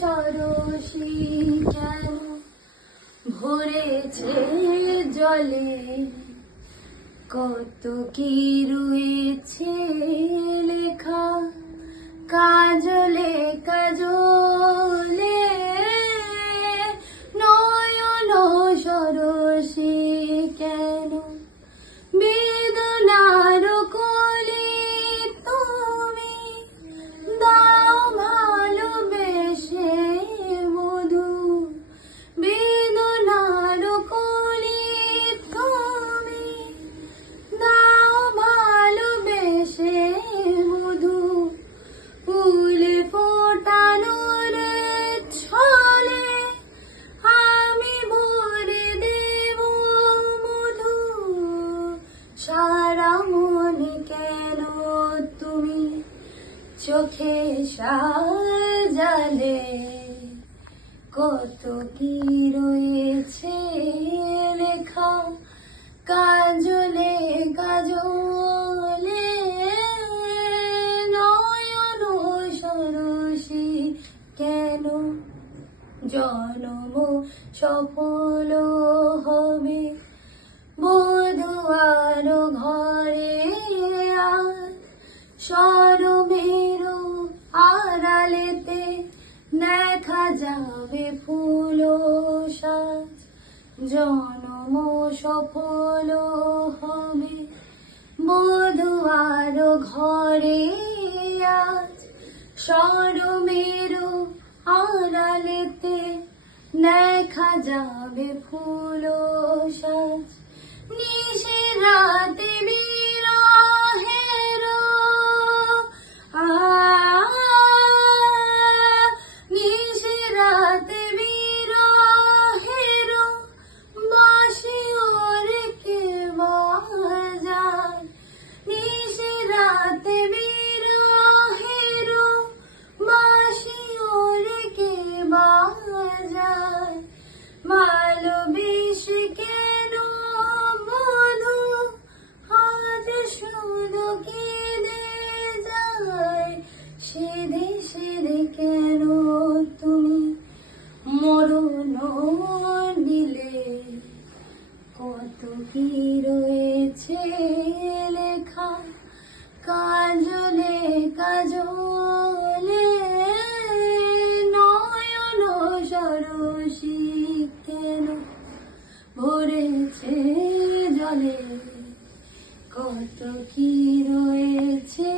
সরসী কেন ভরেছে জলে। কত কি রয়েছে সারা মনে কেন তুমি চোখে সাজালে? কত কি রয়েছে লেখা কাজলে কাজলে? নয়ন সরসী কেন জনম সফল হবে? বধুয়ার আড়ালেতে দেখা যাবে ফুল সাজ। জনম সফল হবে বধুয়ার ঘরে আজ। সরমের আড়ালেতে দেখা যাবে ফুল সাজ। সাথে মেরাহেরো মাসি ওরে কে বাজায়। মালবেশ কেন বধু হাত শুধু কেঁদে যায়। সেদে সেদে কেন তুমি মরণ দিলে? কত কি রয়েছে কাজলে কাজলে নয়ন সরসিতেন ভরেছে জলে? কত কি রয়েছে